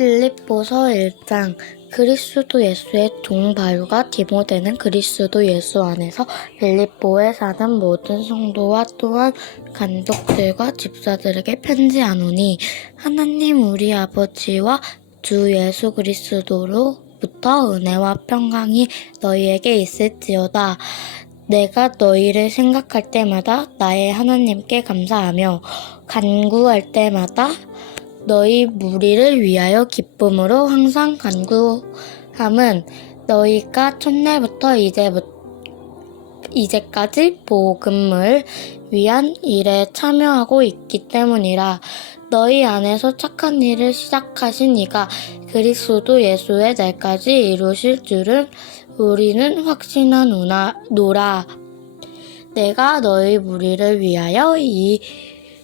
빌립보서 1장 그리스도 예수의 종 바울과 디모데는 그리스도 예수 안에서 빌립보에 사는 모든 성도와 또한 간독들과 집사들에게 편지하노니 하나님 우리 아버지와 주 예수 그리스도로부터 은혜와 평강이 너희에게 있을지어다. 내가 너희를 생각할 때마다 나의 하나님께 감사하며 간구할 때마다 너희 무리를 위하여 기쁨으로 항상 간구함은 너희가 첫날부터 이제까지 복음을 위한 일에 참여하고 있기 때문이라 너희 안에서 착한 일을 시작하신 이가 그리스도 예수의 날까지 이루실 줄은 우리는 확신하노라 노라. 내가 너희 무리를 위하여 이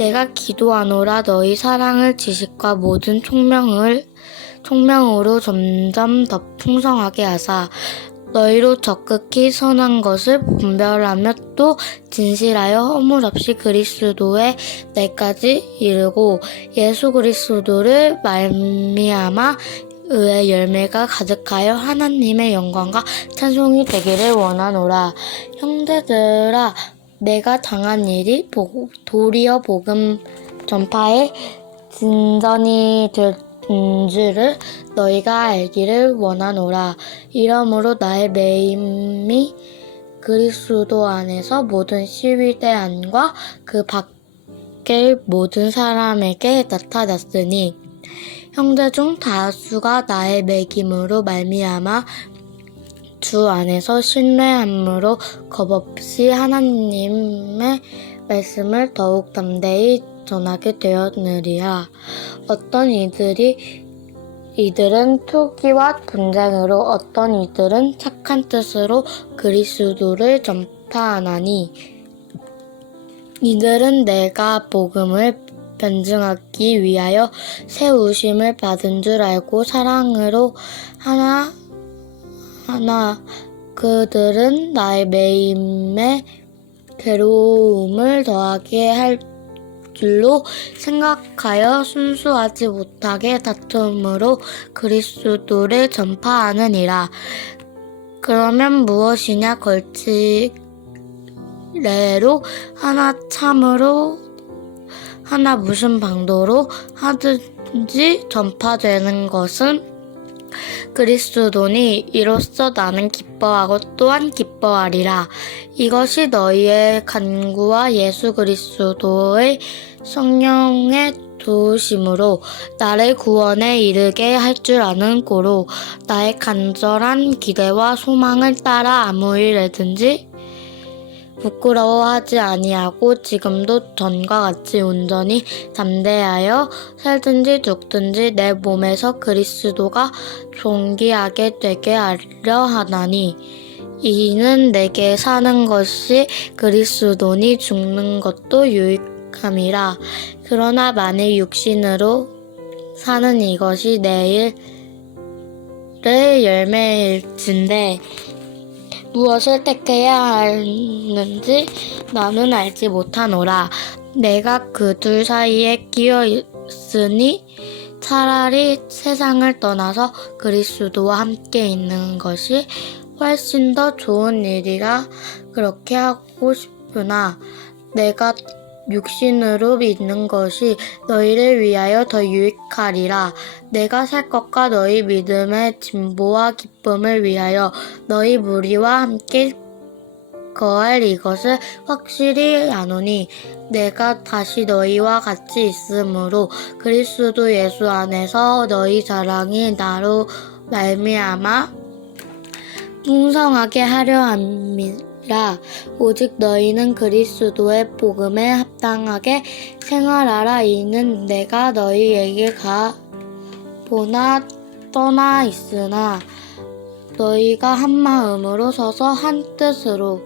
내가 기도하노라 너희 사랑을 지식과 모든 총명을 총명으로 점점 더 풍성하게 하사 너희로 적극히 선한 것을 분별하며 또 진실하여 허물 없이 그리스도의 날까지 이르고 예수 그리스도를 말미암아 의의 열매가 가득하여 하나님의 영광과 찬송이 되기를 원하노라. 형제들아 내가 당한 일이 보- 도리어 복음 전파에 진전이 될 줄을 너희가 알기를 원하노라. 이러므로 나의 매임이 그리스도 안에서 모든 시위대 안과 그 밖의 모든 사람에게 나타났으니 형제 중 다수가 나의 매김으로 말미암아 주 안에서 신뢰함으로 겁없이 하나님의 말씀을 더욱 담대히 전하게 되었느리라. 어떤 이들이 이들은 투기와 분쟁으로 어떤 이들은 착한 뜻으로 그리스도를 전파하나니 이들은 내가 복음을 변증하기 위하여 세우심을 받은 줄 알고 사랑으로 하나 하나 그들은 나의 매임에 괴로움을 더하게 할 줄로 생각하여 순수하지 못하게 다툼으로 그리스도를 전파하느니라. 그러면 무엇이냐 걸치래로 하나 참으로 하나 무슨 방도로 하든지 전파되는 것은 그리스도니 이로써 나는 기뻐하고 또한 기뻐하리라. 이것이 너희의 간구와 예수 그리스도의 성령의 도우심으로 나를 구원에 이르게 할 줄 아는 고로 나의 간절한 기대와 소망을 따라 아무 일에든지 부끄러워하지 아니하고 지금도 전과 같이 온전히 담대하여 살든지 죽든지 내 몸에서 그리스도가 존귀하게 되게 하려 하나니 이는 내게 사는 것이 그리스도니 죽는 것도 유익함이라. 그러나 만일 육신으로 사는 이것이 내일의 열매일진데 무엇을 택해야 하는지 나는 알지 못하노라. 내가 그 둘 사이에 끼어 있으니 차라리 세상을 떠나서 그리스도와 함께 있는 것이 훨씬 더 좋은 일이라 그렇게 하고 싶으나 내가 육신으로 믿는 것이 너희를 위하여 더 유익하리라. 내가 살 것과 너희 믿음의 진보와 기쁨을 위하여 너희 무리와 함께 거할 이것을 확실히 아노니 내가 다시 너희와 같이 있으므로 그리스도 예수 안에서 너희 자랑이 나로 말미암아 풍성하게 하려 함이라. 오직 너희는 그리스도의 복음에 합당하게 생활하라. 이는 내가 너희에게 가 보나 떠나 있으나 너희가 한 마음으로 서서 한 뜻으로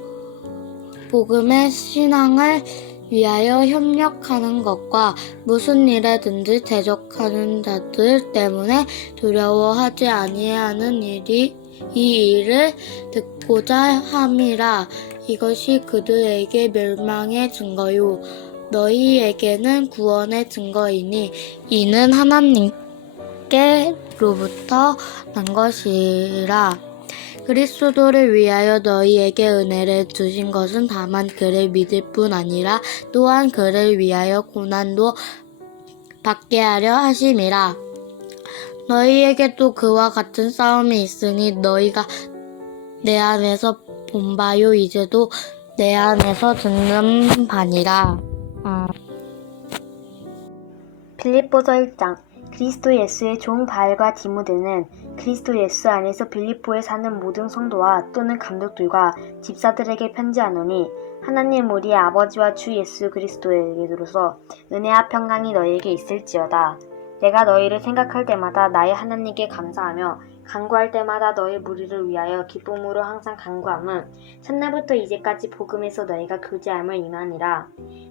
복음의 신앙을 위하여 협력하는 것과 무슨 일에든지 대적하는 자들 때문에 두려워하지 아니하는 일이 이 일을 듣고자 함이라. 이것이 그들에게 멸망의 증거요. 너희에게는 구원의 증거이니 이는 하나님께로부터 난 것이라. 그리스도를 위하여 너희에게 은혜를 주신 것은 다만 그를 믿을 뿐 아니라 또한 그를 위하여 고난도 받게 하려 하심이라. 너희에게도 그와 같은 싸움이 있으니 너희가 내 안에서 본 바요 이제도 내 안에서 듣는 바니라. 아. 빌립보서 1장 그리스도 예수의 종 바알과 디모데는 그리스도 예수 안에서 빌립보에 사는 모든 성도와 또는 감독들과 집사들에게 편지하노니 하나님 우리 아버지와 주 예수 그리스도에게로서 은혜와 평강이 너희에게 있을지어다. 내가 너희를 생각할 때마다 나의 하나님께 감사하며 간구할 때마다 너희 무리를 위하여 기쁨으로 항상 간구함은 첫날부터 이제까지 복음에서 너희가 교제함을 인하니라.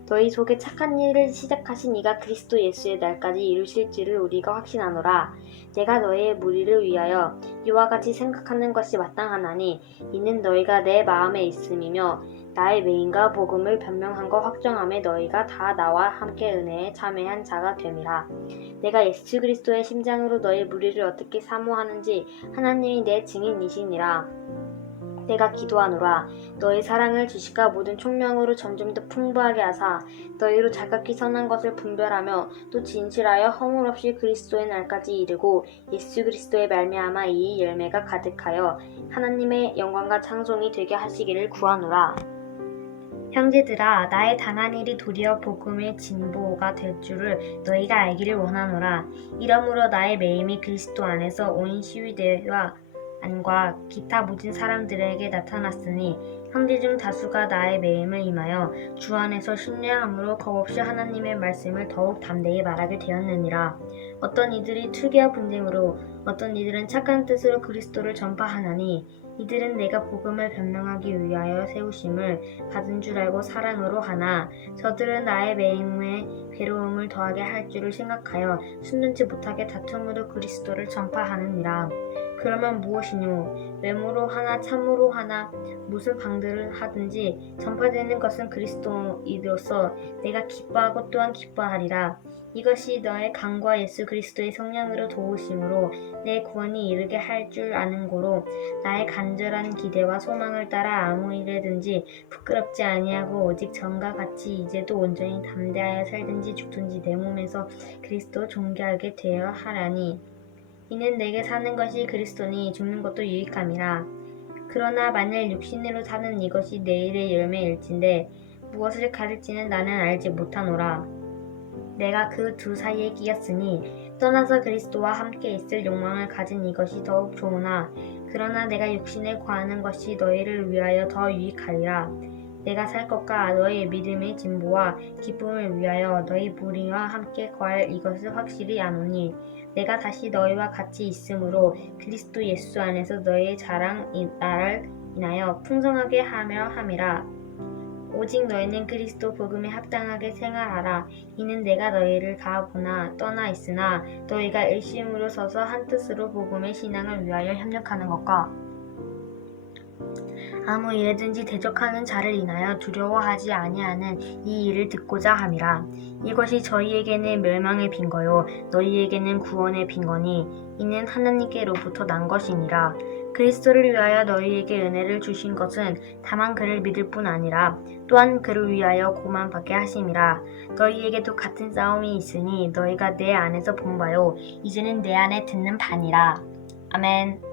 너희 속에 착한 일을 시작하신 이가 그리스도 예수의 날까지 이루실 줄을 우리가 확신하노라. 내가 너희의 무리를 위하여 이와 같이 생각하는 것이 마땅하나니 이는 너희가 내 마음에 있음이며 나의 메인과 복음을 변명한 거 확정함에 너희가 다 나와 함께 은혜에 참여한 자가 됨이라. 내가 예수 그리스도의 심장으로 너희 무리를 어떻게 사모하는지 하나님이 내 증인이시니라. 내가 기도하노라. 너희 사랑을 지식과 모든 총명으로 점점 더 풍부하게 하사 너희로 자각히 선한 것을 분별하며 또 진실하여 허물 없이 그리스도의 날까지 이르고 예수 그리스도의 말미암아 이 열매가 가득하여 하나님의 영광과 찬송이 되게 하시기를 구하노라. 형제들아 나의 당한 일이 도리어 복음의 진보가 될 줄을 너희가 알기를 원하노라. 이러므로 나의 매임이 그리스도 안에서 온 시위대와 안과 기타 모든 사람들에게 나타났으니 형제 중 다수가 나의 매임을 임하여 주 안에서 신뢰함으로 겁없이 하나님의 말씀을 더욱 담대히 말하게 되었느니라. 어떤 이들이 투기와 분쟁으로 어떤 이들은 착한 뜻으로 그리스도를 전파하나니 이들은 내가 복음을 변명하기 위하여 세우심을 받은 줄 알고 사랑으로 하나 저들은 나의 매임에 괴로움을 더하게 할 줄을 생각하여 숨는지 못하게 다툼으로 그리스도를 전파하느니라. 그러면 무엇이뇨? 외모로 하나 참으로 하나 무슨 방들을 하든지 전파되는 것은 그리스도이로서 내가 기뻐하고 또한 기뻐하리라. 이것이 너의 강과 예수 그리스도의 성령으로 도우심으로 내 구원이 이르게 할 줄 아는 고로 나의 간절한 기대와 소망을 따라 아무 일에든지 부끄럽지 아니하고 오직 전과 같이 이제도 온전히 담대하여 살든지 죽든지 내 몸에서 그리스도 존귀하게 되어 하라니 이는 내게 사는 것이 그리스도니 죽는 것도 유익함이라 그러나 만일 육신으로 사는 이것이 내일의 열매일진데 무엇을 가질지는 나는 알지 못하노라 내가 그 두 사이에 끼었으니 떠나서 그리스도와 함께 있을 욕망을 가진 이것이 더욱 좋으나 그러나 내가 육신에 구하는 것이 너희를 위하여 더 유익하리라. 내가 살 것과 너희의 믿음의 진보와 기쁨을 위하여 너희 무리와 함께 거할 이것을 확실히 아노니 내가 다시 너희와 같이 있으므로 그리스도 예수 안에서 너희의 자랑 나를 인하여 풍성하게 하며 함이라. 오직 너희는 그리스도 복음에 합당하게 생활하라. 이는 내가 너희를 다 보나 떠나 있으나 너희가 일심으로 서서 한 뜻으로 복음의 신앙을 위하여 협력하는 것과 아무 일에든지 대적하는 자를 인하여 두려워하지 아니하는 이 일을 듣고자 함이라. 이것이 저희에게는 멸망의 빈거요 너희에게는 구원의 빈거니 이는 하나님께로부터 난 것이니라. 그리스도를 위하여 너희에게 은혜를 주신 것은 다만 그를 믿을 뿐 아니라 또한 그를 위하여 고만 받게 하심이라. 너희에게도 같은 싸움이 있으니 너희가 내 안에서 본 바요 이제는 내 안에 듣는 바니라. 아멘.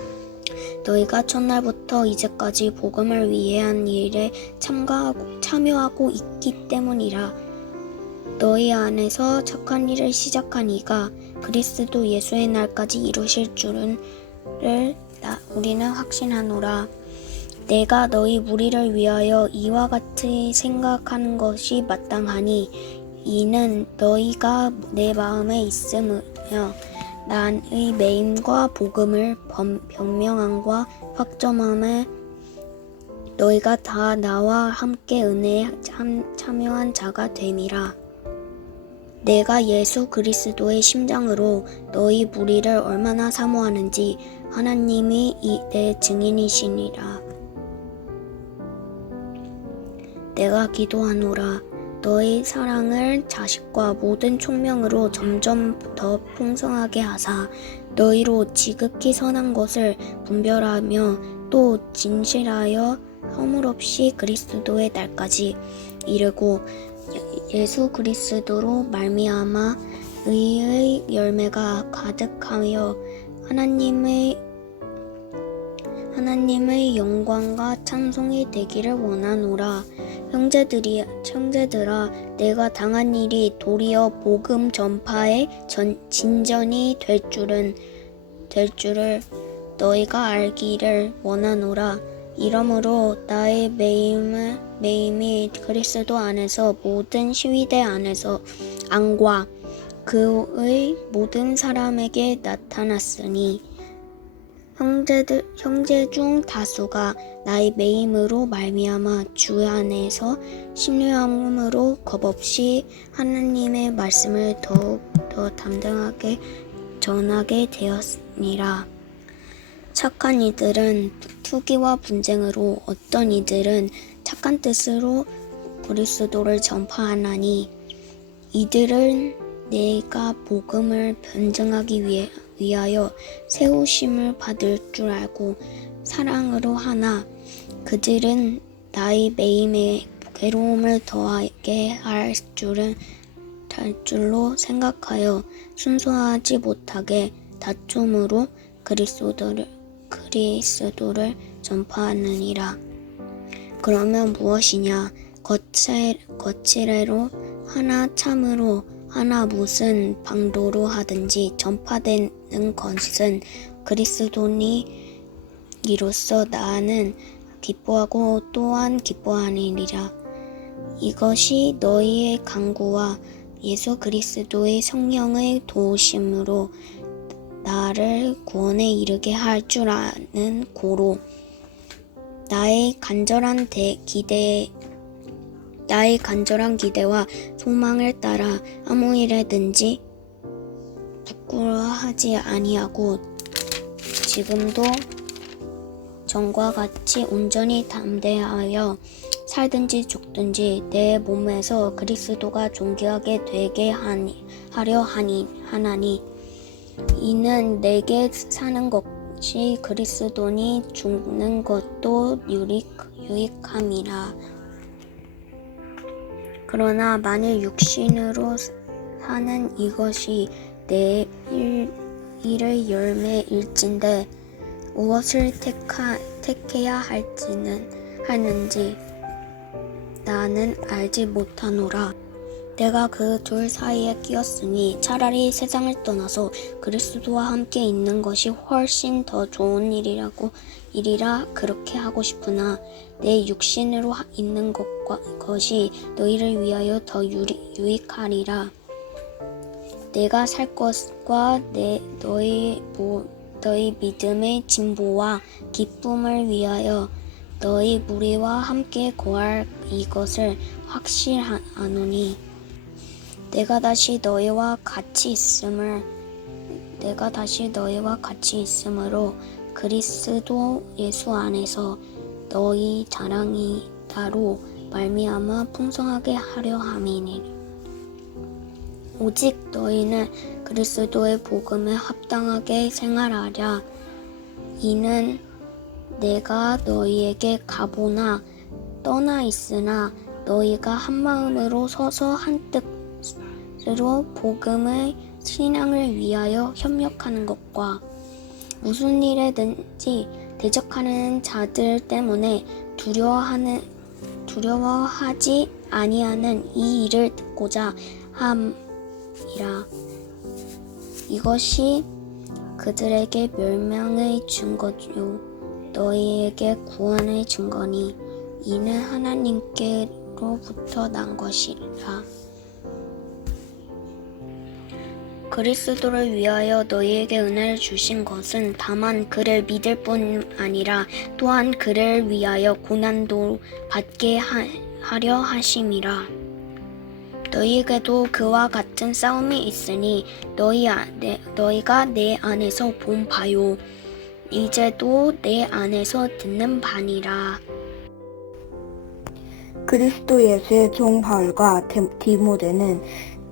너희가 첫날부터 이제까지 복음을 위한 일에 참가하고 참여하고 있기 때문이라 너희 안에서 착한 일을 시작한 이가 그리스도 예수의 날까지 이루실 줄은 를 나, 우리는 확신하노라. 내가 너희 무리를 위하여 이와 같이 생각하는 것이 마땅하니 이는 너희가 내 마음에 있으며 난의 매임과 복음을 범- 변명함과 확점함에 너희가 다 나와 함께 은혜에 참, 참여한 자가 됨이라. 내가 예수 그리스도의 심장으로 너희 무리를 얼마나 사모하는지 하나님이 이 내 증인이시니라. 내가 기도하노라. 너희 사랑을 자식과 모든 총명으로 점점 더 풍성하게 하사 너희로 지극히 선한 것을 분별하며 또 진실하여 허물 없이 그리스도의 날까지 이르고 예- 예수 그리스도로 말미암아 의의 열매가 가득하여 하나님의 하나님의 영광과 찬송이 되기를 원하노라. 형제들이 형제들아 내가 당한 일이 도리어 복음 전파의 전, 진전이 될 줄은 될 줄을 너희가 알기를 원하노라. 이러므로 나의 매임을 매임이 그리스도 안에서 모든 시위대 안에서 안과 그의 모든 사람에게 나타났으니 형제들 형제 중 다수가 나의 매임으로 말미암아 주 안에서 신뢰함으로 겁없이 하나님의 말씀을 더욱 더 담당하게 전하게 되었니라. 착한 이들은 투기와 분쟁으로 어떤 이들은 착한 뜻으로 그리스도를 전파하나니 이들은 내가 복음을 변증하기 위해, 위하여 세우심을 받을 줄 알고 사랑으로 하나 그들은 나의 매임에 괴로움을 더하게 할 줄은 할 줄로 생각하여 순수하지 못하게 다툼으로 그리스도를 그리스도를 전파하느니라. 그러면 무엇이냐? 거칠, 거칠애로 하나 참으로 하나 무슨 방도로 하든지 전파되는 것은 그리스도니 이로써 나는 기뻐하고 또한 기뻐하니라. 이것이 너희의 강구와 예수 그리스도의 성령의 도우심으로 나를 구원에 이르게 할 줄 아는 고로 나의 간절한 대, 기대 나의 간절한 기대와 소망을 따라 아무 일에든지 부끄러워하지 아니하고 지금도 전과 같이 온전히 담대하여 살든지 죽든지 내 몸에서 그리스도가 존귀하게 되게 하니, 하려 하니 하나니 이는 내게 사는 것이 그리스도니 죽는 것도 유익, 유익함이라. 그러나 만일 육신으로 사는 이것이 내 일, 일의 열매일진데 무엇을 택하, 택해야 할지는 하는지 나는 알지 못하노라. 내가 그 둘 사이에 끼었으니 차라리 세상을 떠나서 그리스도와 함께 있는 것이 훨씬 더 좋은 일이라고 일이라 그렇게 하고 싶으나 내 육신으로 하- 있는 것과 것이 너희를 위하여 더 유리, 유익하리라. 내가 살 것과 내 너희 모, 너희 믿음의 진보와 기쁨을 위하여 너희 무리와 함께 거할 이것을 확실하노니 내가 다시 너희와 같이 있음을 내가 다시 너희와 같이 있으므로 그리스도 예수 안에서 너희 자랑이 다로 말미암아 풍성하게 하려 함이니. 오직 너희는 그리스도의 복음에 합당하게 생활하랴. 이는 내가 너희에게 가보나 떠나 있으나 너희가 한 마음으로 서서 한 뜻으로 복음의 신앙을 위하여 협력하는 것과 무슨 일에든지 대적하는 자들 때문에 두려워하는 두려워하지 아니하는 이 일을 듣고자 함이라. 이것이 그들에게 멸망의 증거요 너희에게 구원의 증거니 이는 하나님께로부터 난 것이라 그리스도를 위하여 너희에게 은혜를 주신 것은 다만 그를 믿을 뿐 아니라 또한 그를 위하여 고난도 받게 하, 하려 하심이라. 너희에게도 그와 같은 싸움이 있으니 너희 아, 내, 너희가 내 안에서 본 바요. 이제도 내 안에서 듣는 바니라. 그리스도 예수의 종 바울과 데- 디모데는 이-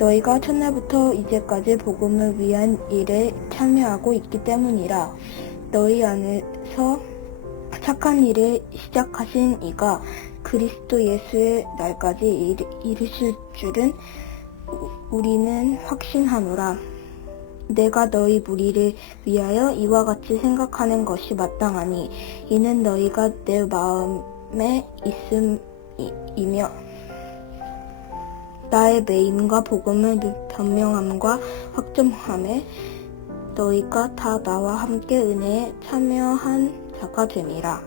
너희가 첫날부터 이제까지 복음을 위한 일에 참여하고 있기 때문이라 너희 안에서 착한 일을 시작하신 이가 그리스도 예수의 날까지 이르, 이르실 줄은 우- 우리는 확신하노라. 내가 너희 무리를 위하여 이와 같이 생각하는 것이 마땅하니 이는 너희가 내 마음에 있음이며 나의 매임과 복음을 변명함과 확정함에 너희가 다 나와 함께 은혜에 참여한 자가 됨이라.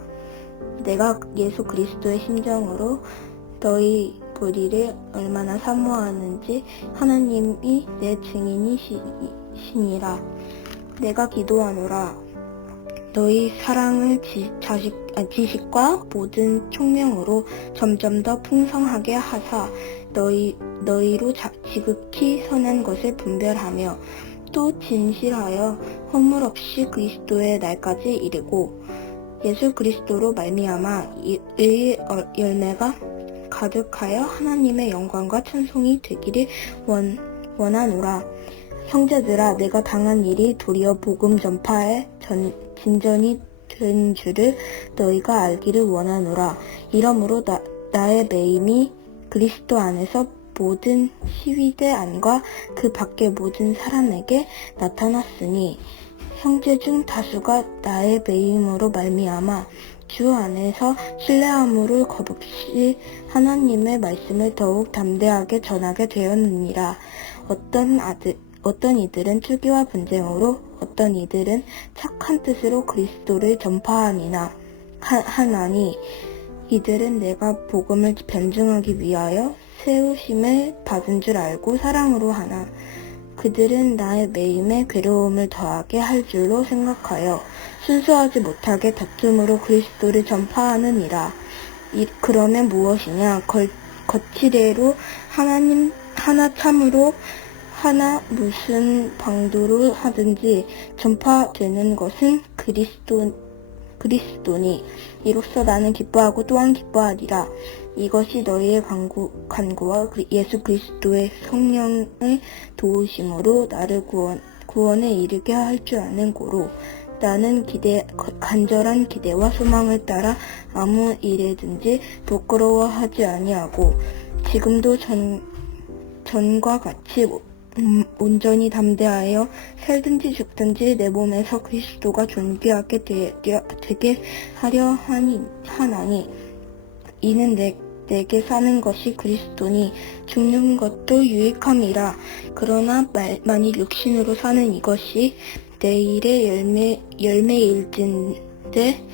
내가 예수 그리스도의 심정으로 너희 무리를 얼마나 사모하는지 하나님이 내 증인이시니라. 내가 기도하노라. 너희 사랑을 지, 자식, 아, 지식과 모든 총명으로 점점 더 풍성하게 하사 너희, 너희로 자, 지극히 선한 것을 분별하며 또 진실하여 허물 없이 그리스도의 날까지 이르고 예수 그리스도로 말미암아 이- 의의 어- 열매가 가득하여 하나님의 영광과 찬송이 되기를 원, 원하노라. 형제들아 내가 당한 일이 도리어 복음 전파에 전, 진전이 된 줄을 너희가 알기를 원하노라. 이러므로 나, 나의 매임이 그리스도 안에서 모든 시위대 안과 그 밖의 모든 사람에게 나타났으니 형제 중 다수가 나의 매임으로 말미암아 주 안에서 신뢰함으로 겁없이 하나님의 말씀을 더욱 담대하게 전하게 되었느니라. 어떤 아들 어떤 이들은 투기와 분쟁으로 어떤 이들은 착한 뜻으로 그리스도를 전파하니나 하, 하나니 이들은 내가 복음을 변증하기 위하여 세우심을 받은 줄 알고 사랑으로 하나 그들은 나의 매임에 괴로움을 더하게 할 줄로 생각하여 순수하지 못하게 다툼으로 그리스도를 전파하느니라. 이, 그러면 무엇이냐? 걸, 거치대로 하나님 하나 참으로 하나 무슨 방도로 하든지 전파되는 것은 그리스도 그리스도니 이로써 나는 기뻐하고 또한 기뻐하리라. 이것이 너희의 간구, 간구와 그리- 예수 그리스도의 성령의 도우심으로 나를 구원, 구원에 이르게 할 줄 아는 고로 나는 기대, 간절한 기대와 소망을 따라 아무 일에든지 부끄러워하지 아니하고 지금도 전, 전과 같이 음, 온전히 담대하여 살든지 죽든지 내 몸에서 그리스도가 존귀하게 되, 되게 하려 하니, 하나니 이는 내, 내게 사는 것이 그리스도니 죽는 것도 유익함이라. 그러나 말, 만일 육신으로 사는 이것이 내 일의 열매, 열매일진데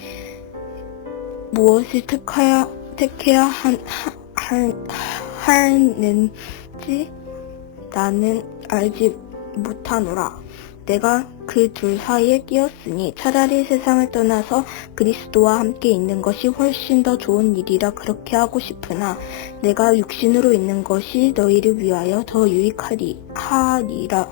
무엇을 택하여, 택해야 한, 한, 하는지 나는 알지 못하노라. 내가 그 둘 사이에 끼었으니 차라리 세상을 떠나서 그리스도와 함께 있는 것이 훨씬 더 좋은 일이라 그렇게 하고 싶으나 내가 육신으로 있는 것이 너희를 위하여 더 유익하리 하리라.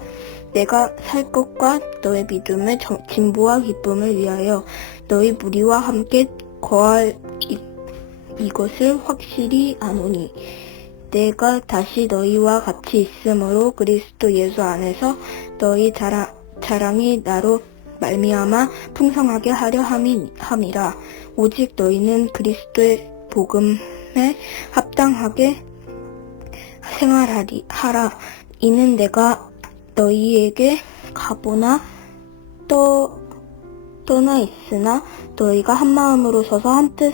내가 살 것과 너의 믿음의 정- 진보와 기쁨을 위하여 너희 무리와 함께 거할 이, 이것을 확실히 아노니 내가 다시 너희와 같이 있으므로 그리스도 예수 안에서 너희 자랑, 자랑이 나로 말미암아 풍성하게 하려 함이, 함이라. 오직 너희는 그리스도의 복음에 합당하게 생활하리 하라. 이는 내가 너희에게 가보나 떠 떠나 있으나 너희가 한 마음으로 서서 한 뜻,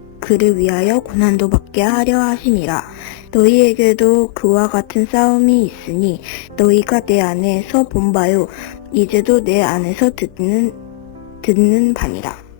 그를 위하여 고난도 받게 하려 하심이라. 너희에게도 그와 같은 싸움이 있으니 너희가 내 안에서 본 바요. 이제도 내 안에서 듣는 듣는 바니라.